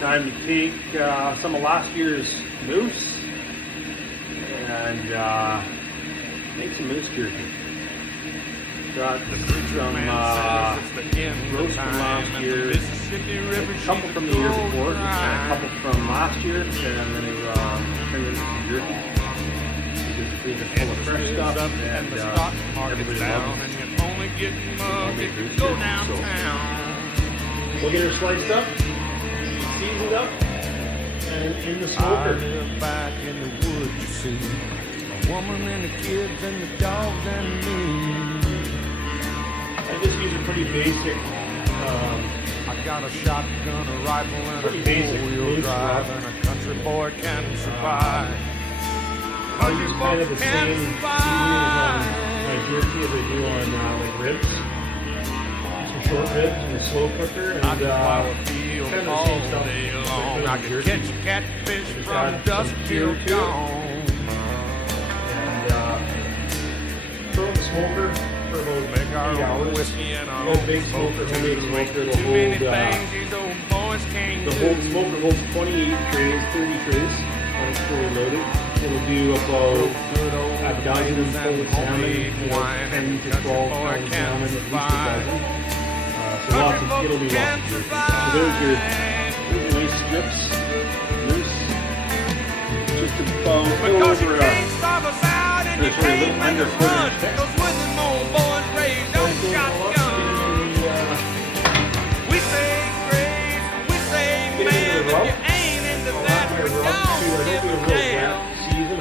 Time to take some of last year's moose and make some moose jerky. Got some roast from last year, a couple from the year before, a couple from last year, and then turn it into jerky. It's full of fresh stuff, and everybody loves it. So we'll get her sliced up, seasoned up, and in the smoker. I live back in the woods, you see, a woman and the kids and the dogs and me. I just use a pretty basic, I got a shotgun, a rifle, and a four-wheel drive, and a country boy can survive. I use kind of the same seasoning on my jerky as I do on like ribs. Some short ribs in the slow cooker, and kind of the same stuff. I can catch catfish from dusk till dawn. And throw in the smoker for about 8 hours. No big smoker, homemade smoker. The whole smoker holds 28 trays, 30 trays when it's fully loaded. It'll do about a dozen full salmon, 10 to 12 pounds salmon, at least a dozen. So it'll be lots of jerky. So there's your nice strips, loose, just about over a little under a quarter inch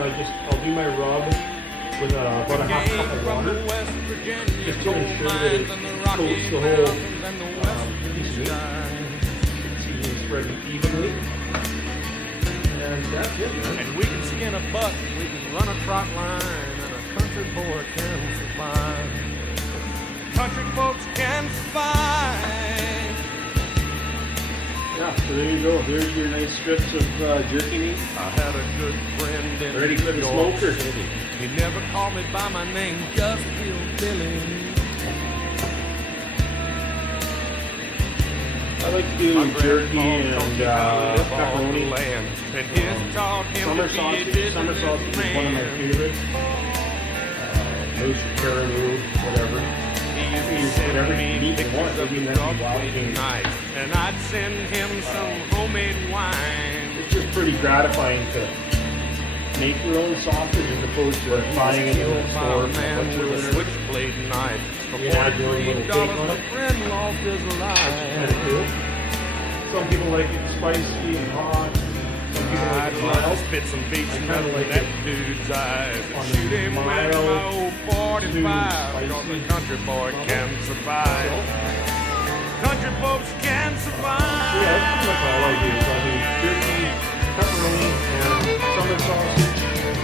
thick. I'll do my rub with about a half cup of water, just to ensure that it coats the whole piece of meat. Seasoning spread evenly, and that's it, man. And we can skin a buck, we can run a trot line, and a country boy can survive. Country folks can survive. Yeah, so there you go. There's your nice strips of jerky meat. I had a good friend in ready for the smoker. He never called me by my name, just Hillbilly. I like to do jerky and pepperoni. Summer sausage. Summer sausage is one of my favorites. Moose, caribou, whatever. Whatever meat you want. And I'd send him some homemade wine. It's just pretty gratifying to make your own sausage as opposed to buying it in the store. Man with a switchblade knife. Yeah, doing a little bake on it. Friend lost his life. Kind of cool. Some people like it spicy and hot. Some people like it mild. Spit some beats and kind of like that dude's eyes. On Shoot the him with mild, my old 45. spicy. Cause the country boy can survive. Country folks can survive. Yeah, that's pretty much all I do. I do jerky, pepperoni, and summer sausage.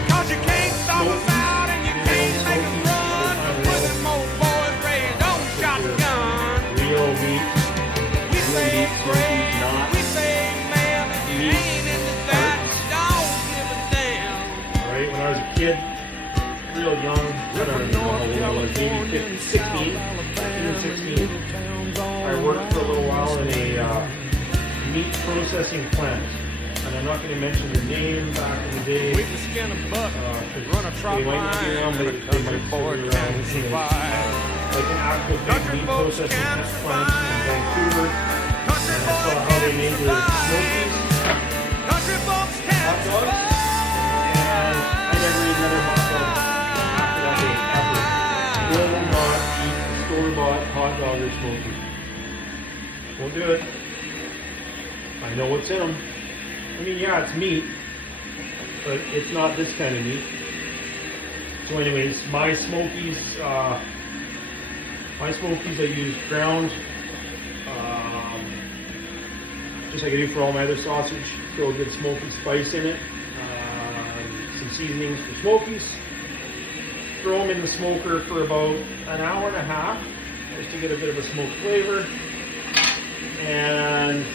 Cause you can't stop us out and you can't make us run. With them old boys raised on shotgun. Real meat. We say great, not we say man, if you ain't into that, don't give a damn. Right, when I was a kid, real young, I don't know how old I was, maybe 15, 16. I worked for a little while in a meat processing plant. And I'm not going to mention the name back in the day. We can skin a buck, run a trot line, and a country boy can survive. Like an actual big meat processing plant in Vancouver. And I saw how they made their smokies, Country folks can hot dogs, and I never ate another hot dog after that day, ever. Will not eat store-bought hot dog or smokies. Won't do it. I know what's in them. I mean, yeah, it's meat, but it's not this kind of meat. So anyways, my smokies I use ground, just like I do for all my other sausage. Throw a good smoky spice in it, some seasonings for smokies. Throw them in the smoker for about an hour and a half, just to get a bit of a smoke flavor. And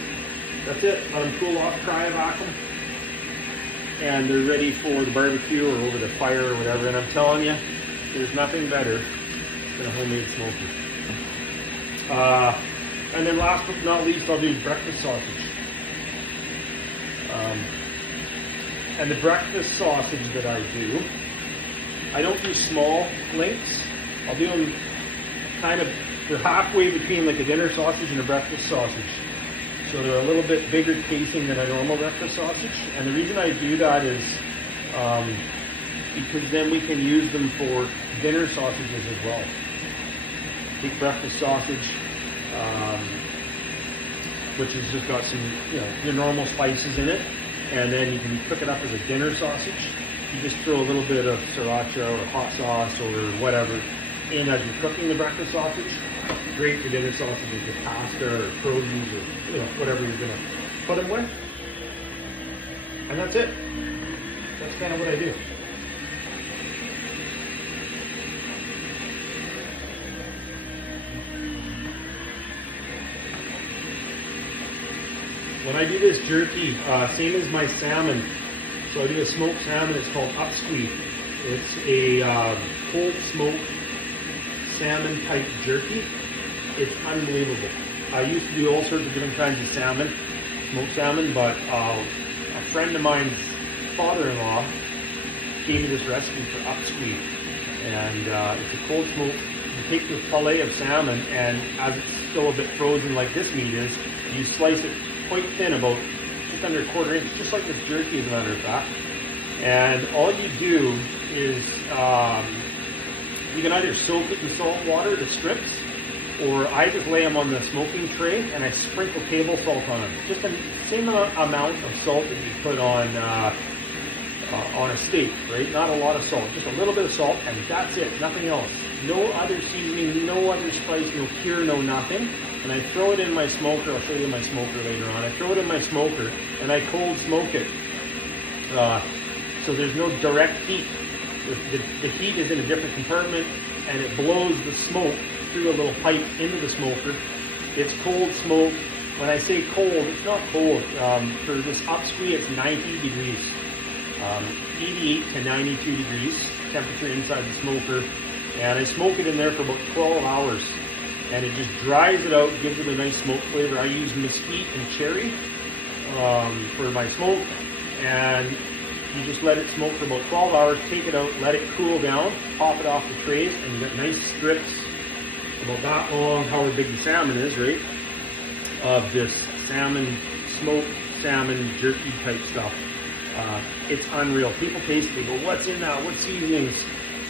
that's it. Uncool off, cryovac them, and they're ready for the barbecue or over the fire or whatever. And I'm telling you, there's nothing better than a homemade smoker. And then last but not least, I'll do breakfast sausage. And the breakfast sausage that I do, I don't do small links. I'll do them kind of, they're halfway between like a dinner sausage and a breakfast sausage. So they're a little bit bigger casing than a normal breakfast sausage. And the reason I do that is because then we can use them for dinner sausages as well. Take breakfast sausage, which has just got some, your normal spices in it, and then you can cook it up as a dinner sausage. You just throw a little bit of sriracha or hot sauce or whatever in as you're cooking the breakfast sausage. Great for dinner sausages with pasta or produce or whatever you're gonna put them with. And that's it. That's kind of what I do. When I do this jerky, same as my salmon. So I do a smoked salmon, it's called upsqueeze. It's a cold smoked salmon type jerky. It's unbelievable. I used to do all sorts of different kinds of salmon, smoked salmon, but a friend of mine's father-in-law gave me this recipe for upsqueeze. And it's a cold smoke. You take the fillet of salmon, and as it's still a bit frozen like this meat is, you slice it quite thin, about just under a quarter inch, just like this jerky as a matter of fact. And all you do is you can either soak it in salt water, the strips, or I just lay them on the smoking tray and I sprinkle table salt on them. Just the same amount of salt that you put on a steak, right? Not a lot of salt, just a little bit of salt, and that's it, nothing else. No other seasoning, no other spice, no cure, no nothing. And I throw it in my smoker. I'll show you my smoker later on. I throw it in my smoker and I cold smoke it. So there's no direct heat. The heat is in a different compartment and it blows the smoke through a little pipe into the smoker. It's cold smoke. When I say cold, it's not cold. For this upsqueeze, it's 90 degrees. 88 to 92 degrees temperature inside the smoker. And I smoke it in there for about 12 hours. And it just dries it out, gives it a nice smoke flavor. I use mesquite and cherry for my smoke. And you just let it smoke for about 12 hours, take it out, let it cool down, pop it off the trays, and you get nice strips about that long, however big the salmon is, right? Of this salmon, smoked salmon jerky type stuff. It's unreal. People taste it, they go, what's in that? What seasonings?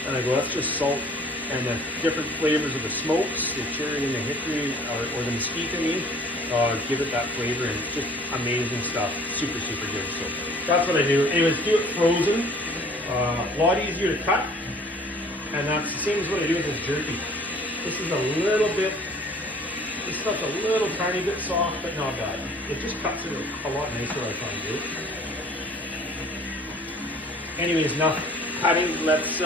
And I go, that's just salt and the different flavors of the smokes, the cherry and the hickory, or the mesquite, I mean, give it that flavor, and it's just amazing stuff. Super, super good. So that's what I do. Anyways, do it frozen. A lot easier to cut, and that's the same as what I do with this jerky. This is a little bit, this stuff's a little tiny bit soft, but not bad. It just cuts it a lot nicer, I find, dude. Anyways, enough cutting. Let's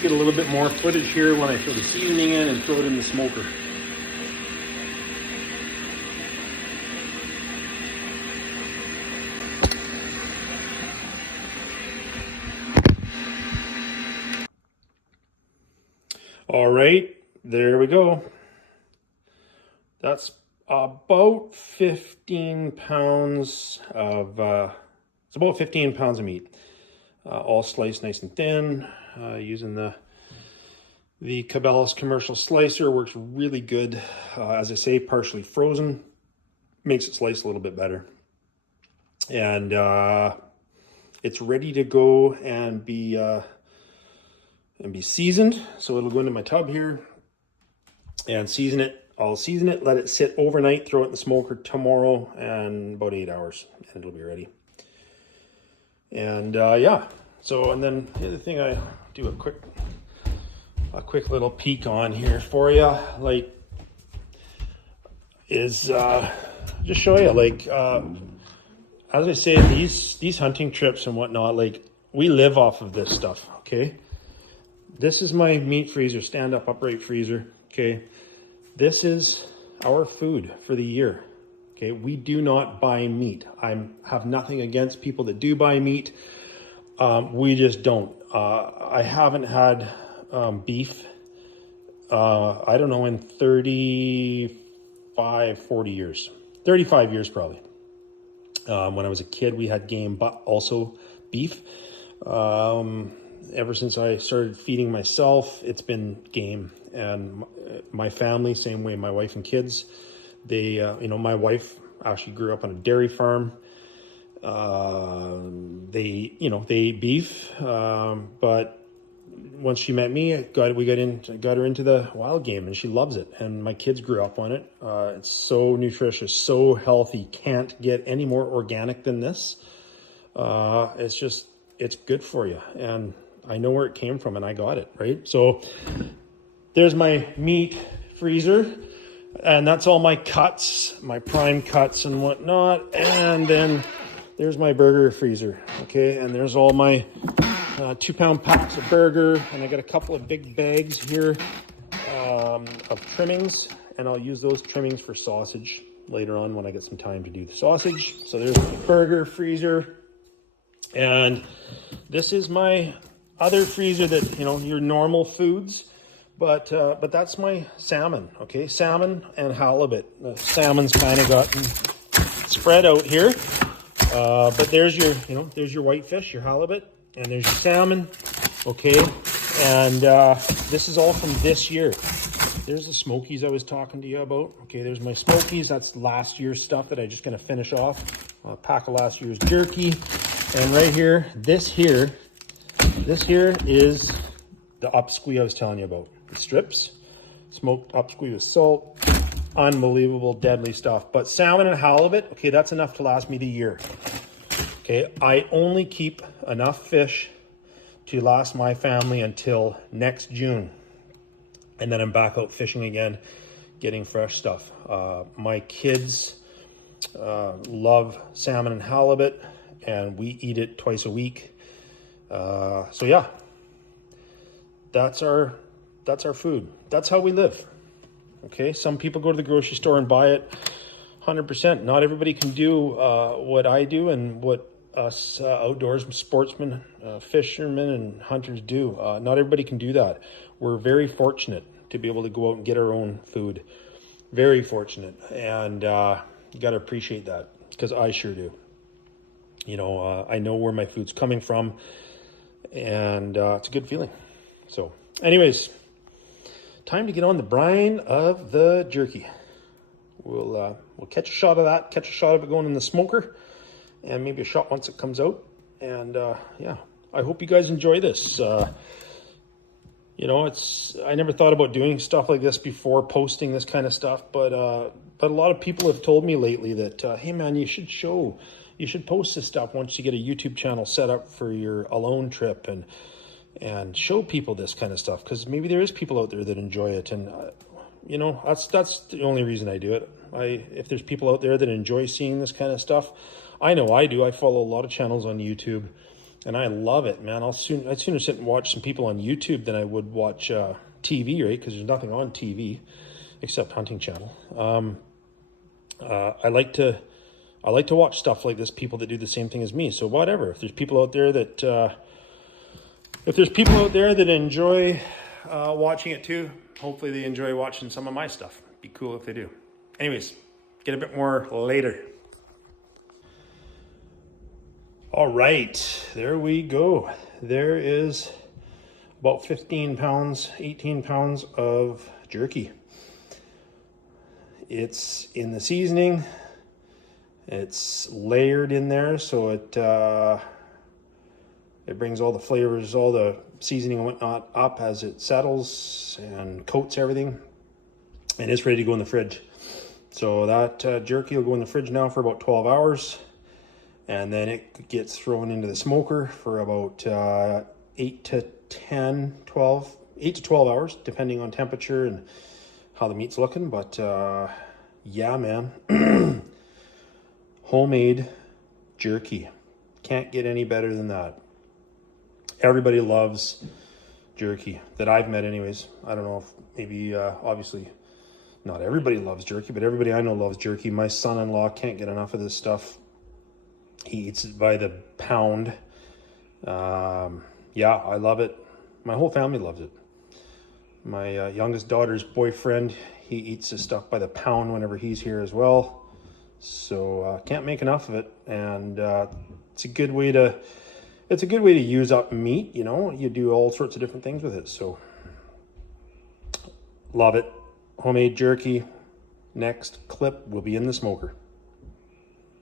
get a little bit more footage here when I throw the seasoning in and throw it in the smoker. All right, there we go. That's about 15 pounds of, it's about 15 pounds of meat. All sliced nice and thin, using the Cabela's commercial slicer. Works really good. As I say, partially frozen, makes it slice a little bit better. And it's ready to go and be seasoned. So it'll go into my tub here and season it. I'll season it, let it sit overnight, throw it in the smoker tomorrow, and about 8 hours, and it'll be ready. And yeah, so, and then the other thing I do a quick little peek on here for you, like, is just show you, like, as I say, these hunting trips and whatnot, like, we live off of this stuff, okay? This is my meat freezer, stand-up upright freezer, okay? This is our food for the year, okay? We do not buy meat. I have nothing against people that do buy meat. We just don't. I haven't had beef, I don't know, in 35, 40 years. 35 years probably. When I was a kid, we had game, but also beef. Ever since I started feeding myself, it's been game. And my family, same way, my wife and kids, they, my wife actually grew up on a dairy farm. They eat beef. But once she met me, got her into the wild game, and she loves it. And my kids grew up on it. It's so nutritious, so healthy. Can't get any more organic than this. It's good for you. And I know where it came from, and I got it, right? So there's my meat freezer, and that's all my cuts, my prime cuts and whatnot. And then there's my burger freezer, okay? And there's all my 2-pound packs of burger, and I got a couple of big bags here of trimmings, and I'll use those trimmings for sausage later on when I get some time to do the sausage. So there's my burger freezer, and this is my other freezer that, your normal foods, but that's my salmon, okay? Salmon and halibut. The salmon's kind of gotten spread out here, but there's your whitefish, your halibut, and there's your salmon, okay? And this is all from this year. There's the smokies I was talking to you about. Okay, there's my smokies. That's last year's stuff that I'm just going to finish off. A pack of last year's jerky. And right here, this here is the upsqueeze I was telling you about. The strips, smoked upsqueeze with salt. Unbelievable, deadly stuff. But salmon and halibut, okay, that's enough to last me the year. Okay, I only keep enough fish to last my family until next June. And then I'm back out fishing again, getting fresh stuff. My kids love salmon and halibut, and we eat it twice a week. So yeah, that's our food. That's how we live. Okay, some people go to the grocery store and buy it 100%. Not everybody can do what I do and what us outdoors sportsmen, fishermen and hunters do. Not everybody can do that. We're very fortunate to be able to go out and get our own food. Very fortunate. And you got to appreciate that, because I sure do. I know where my food's coming from, and it's a good feeling. So anyways, time to get on the brine of the jerky. We'll catch a shot of that, catch a shot of it going in the smoker, and maybe a shot once it comes out. And yeah, I hope you guys enjoy this. I never thought about doing stuff like this before, posting this kind of stuff, but a lot of people have told me lately that, hey man, you should post this stuff once you get a YouTube channel set up for your alone trip, and show people this kind of stuff, because maybe there is people out there that enjoy it. And that's the only reason I do it. If there's people out there that enjoy seeing this kind of stuff, I know I do. I follow a lot of channels on YouTube, and I love it, man. I'd sooner sit and watch some people on YouTube than I would watch TV, right? Because there's nothing on TV except Hunting Channel. I like to watch stuff like this, people that do the same thing as me. So whatever. If there's people out there that enjoy watching it too, hopefully they enjoy watching some of my stuff. Be cool if they do. Anyways, get a bit more later. All right, there we go. There is about 15 pounds, 18 pounds of jerky. It's in the seasoning. It's layered in there, so it brings all the flavors, all the seasoning and whatnot up as it settles and coats everything. And it's ready to go in the fridge. So that jerky will go in the fridge now for about 12 hours. And then it gets thrown into the smoker for about 8 to 12 hours, depending on temperature and how the meat's looking. But yeah, man, homemade jerky. Can't get any better than that. Everybody loves jerky that I've met anyways. I don't know if maybe, obviously not everybody loves jerky, but everybody I know loves jerky. My son-in-law can't get enough of this stuff. He eats it by the pound. Yeah, I love it. My whole family loves it. My youngest daughter's boyfriend, he eats this stuff by the pound whenever he's here as well. So can't make enough of it, and it's a good way to use up meat. You know, you do all sorts of different things with it. So love it. Homemade jerky. Next clip will be in the smoker.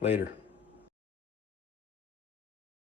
Later.